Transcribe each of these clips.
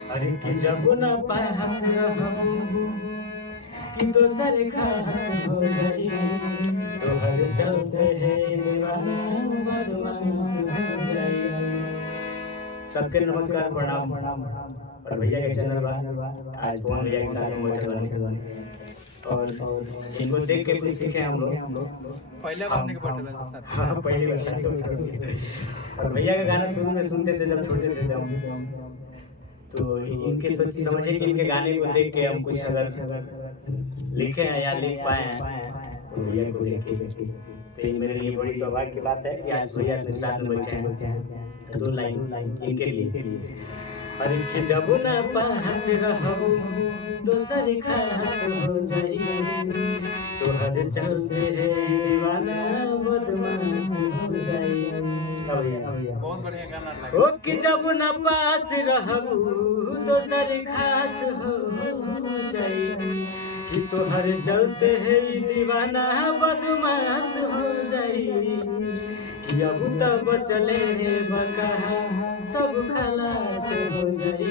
अरे कि जब न पास रहबू कि दोसर खास हो जाई तोहर चलते है दीवाना बदमाश हो जाई। सबके नमस्कार प्रणाम और भैया के चैनल बा आज पवन भैया के साथ में बैठल बानी और इनको देख के कुछ सीखे हम लोग। पहले आपने के बैठे थे साथ। हाँ पहली बार शादी और भैया का गाना शुरू में सुनते थे जब छोटे थे हम तो इनके सोची समझे कि इनके गाने को देख के हम कुछ अगर लिखे हैं या लिख पाए हैं तो भैया को देख के तो मेरे लिए बड़ी सौभाग्य की बात है कि आज भैया के साथ में बैठे हैं। दो लाइन इनके लिए। अरे कि जब न पास रहबू दोसर खास हो जाई तोहर चलते है दीवाना बदमाश हो जाई। बहुत बढ़िया गाना लगा। ओ कि जब न पास रहबू दोसर खास हो जाई कि तोहर चलते है दीवाना बदमाश हो जाई कि अब तब चले है बका सब खलास हो जाई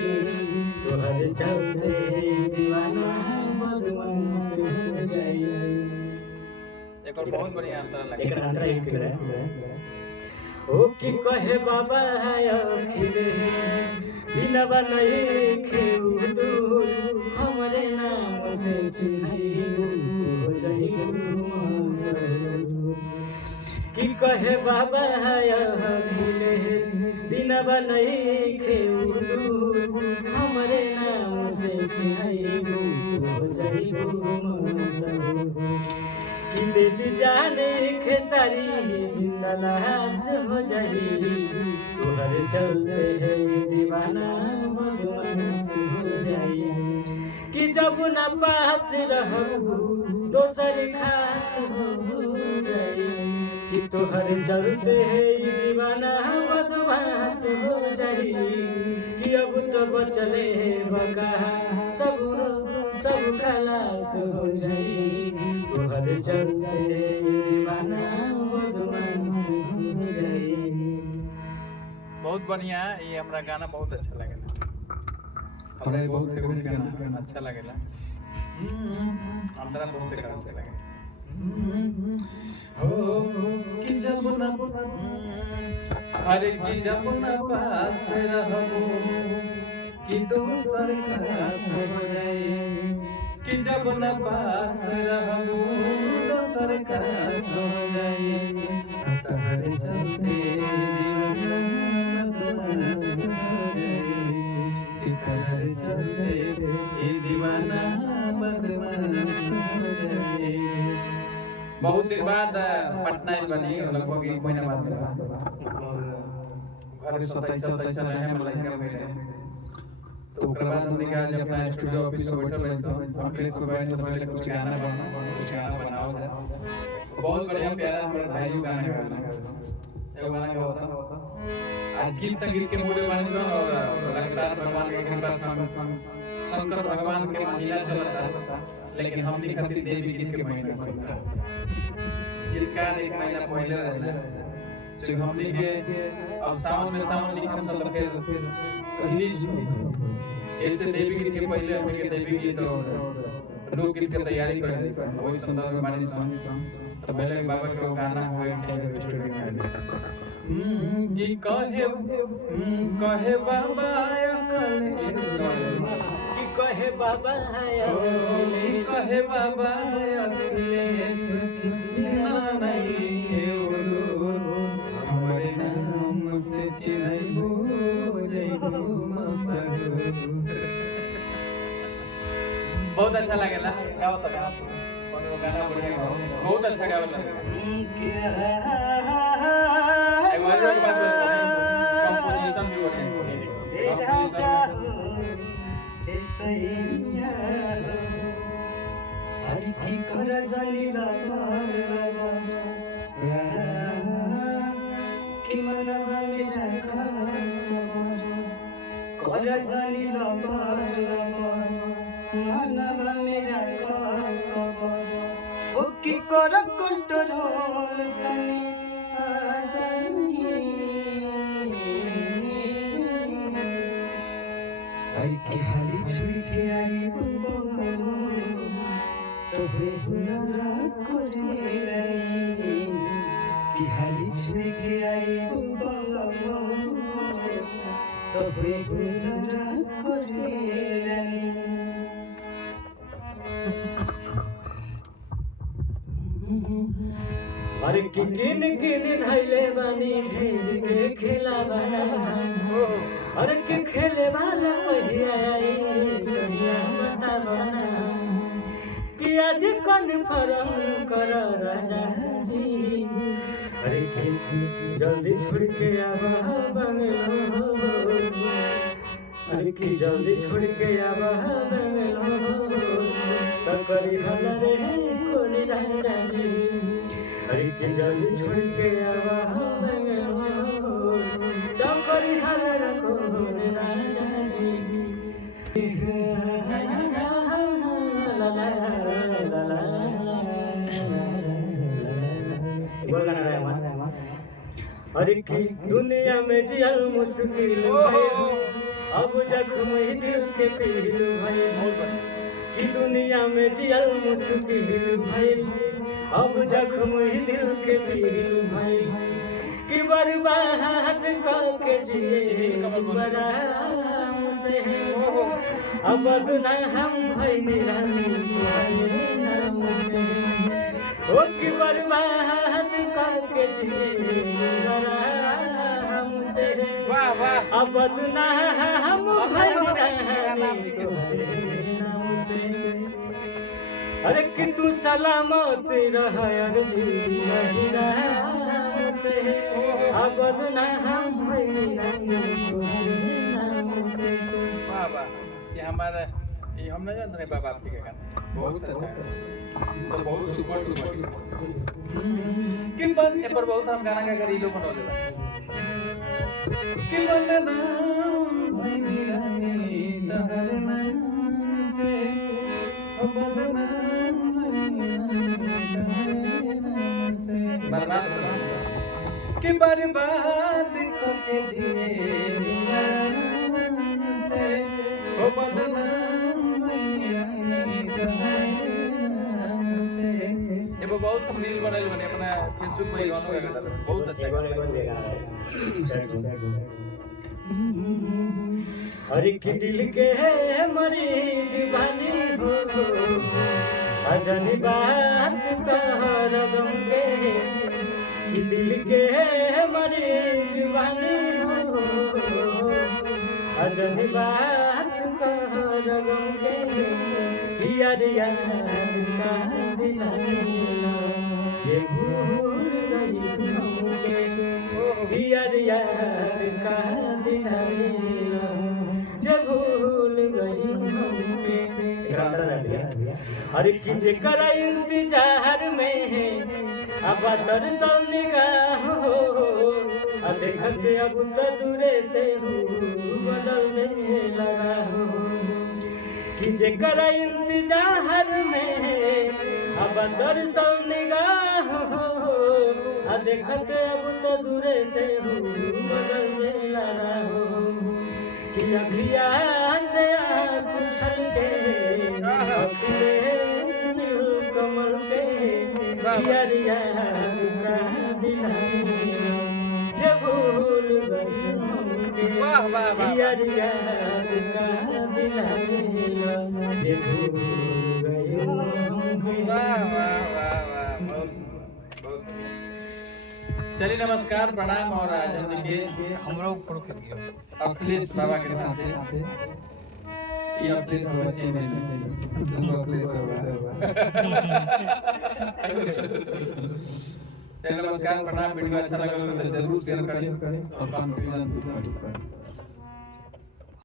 तोहर चलते है दीवाना बदमाश हो जाई। एक और बहुत बढ़िया अंतरा लगा। एक अंतरा एक है ओ कि कहे बाबा अखिलेश दिनवा नहीं खेऊ दूर हमरे नाम से चिन्हैबू तू हो जाइबू मशहूर। कि कहे बाबा अखिलेश दिनवा नहीं खेऊ दूर हमरे नाम से चिन्हैबू तू हो जाइबू मशहूर। कि दे जाने खेसारी जिंदा लाश हो जाई तोहर चलते है दीवाना बदमाश हो जाई। कि जब न पास रहबू दोसर खास हो जाई कि तोहर चलते है दीवाना बदमाश हो जाई कि अब तो बचले बका सब खलास हो जाई तोहर चलते दीवाना बदमाश हो जाई। बहुत बढ़िया। ये हमरा गाना बहुत अच्छा लगेला। हमरा ये बहुत फेवरेट गाना अच्छा लगेला। अंतरा बहुत अच्छा लगेला। हो कि जब न अरे कि जब न पास रहबू कि दोसर खास हो जाई कि जब न पास रहबू दोसर खास हो जाई तोहर चलते दीवाना बदमाश हो जाई कि तोहर चलते दीवाना बदमाश हो जाई। बहुत दिन बाद पटना बनी लगभग 1 महीना बाद घर 27 रहे हम लड़का में तो उसके बाद हमने कहा जब अपना स्टूडियो ऑफिस में बैठल रहे सब अखिलेश को बैठ तो पहले कुछ गाना बनाओ बहुत बढ़िया प्यारा हमारा भाइयों गाना एगो गाना का होता आज गीत संगीत के मूड में बानी सन और लगातार भगवान के कृपा शंकर भगवान के महीना चलता लेकिन हमने खातिर देवी गीत के महीना चलता। गीतकार 1 महीना पहले रहला जो हमने के अब सावन में सावन लिखम चलता फिर रिलीज ऐसे देवी गीत के पहले हमने के देवी गीत और लोक गीत की तैयारी कर रहे सन वही संदर्भ में बानी सन तो पहले बाबा के गाना होए चाहिए स्टूडियो में जी कहे बाबा कि कहे बाबा कहे बाबा अखिलेश ना नहीं केवल हमारे नाम से चिन्हैबू जइबू मशहूर। बहुत अच्छा लगेला गाओ तो गाओ कोनो गाना बढ़िया गाओ बहुत अच्छा गावेला एगो और बात कंपोजिशन भी बढ़िया हरि की कर जली लगा कि मनवा में जाका सवर कर जली लगा मनवा में जाका सवर ओ की कर कंट्रोल तनी आ जाई हर की हाली छुड़ के आई तो हुनरा करे रानी की हाली छुड़ के आई तो हुनरा करे रानी अरे किन किन ढाइले बानी ढेर के खेला वाला अरे के खेले वाला पहिया आई सोनिया बता बना कि आज कन्फर्म कर राजा जी अरे किन जल्दी छोड़ के आवा बंगलो अरे कि जल्दी छोड़ के आवा बंगलो तो करी हला रे कोनी राजा जी अरे कि जल्दी छोड़ के आवा डकरी हरा कोरे राजा जी ला ला ला ला अरे कि दुनिया में जियल मुश्किल अब जख्म ही दिल के पील भइल कि दुनिया में जियल मुश्किल भइल अब जख्म ही दिल के पील भइल कि बर्बाद करके जिए बराम से अब अदना हम भइनी रानी तुम्हारे नाम से ओ कि बर्बाद करके जिए बराम से अब अदना हम भइनी रानी तुम्हारे नाम से अरे कि तू सलामत रह अर्जी नहीं राम से अब ना हम नाम से बाबा ये हमारा ये हम नहीं जानते बाबा आपके क्या गाना बहुत अच्छा है तो बहुत सुपर डुपर कि बन ये पर बहुत हम गाना का करी लोग बनोले कि बन नाम भइनी रानी तहर नाम से बर्बाद कि बर्बाद करके जिए से ओ बदनाम से ये बहुत हम रील बनाइल बने अपना फेसबुक पे गाना लगा डाले बहुत अच्छा हर की दिल के मरीज बनी हो अजनी बात कर गम के कि दिल के मरीज बनी हो अजनी बात कर गम के याद याद का दिलाना जे भूल गई हमके याद याद का दिलाना जे भूल गई हमके हर की जे कर इंतजार में है अब तर सब निगाह हो देखते अब तो दूरे से हो बदलने लगा हो कि जे कर इंतजार में है अब तर सब निगाह हो देखते अब तो दूरे से हो बदलने लगा हो कि अभिया से आंसू छल के अखिलेश नील कमल के यार याद का दिलाना जब भूल गई हमके यार याद का दिलाना जब भूल गई हमके चलिए नमस्कार प्रणाम और आज हम देखिए हमरा ऊपर कर दिया अखिलेश बाबा के साथ ये अखिलेश बाबा चैनल में अखिलेश बाबा चलिए नमस्कार प्रणाम वीडियो अच्छा लगा तो जरूर शेयर करें और कमेंट दूर करें।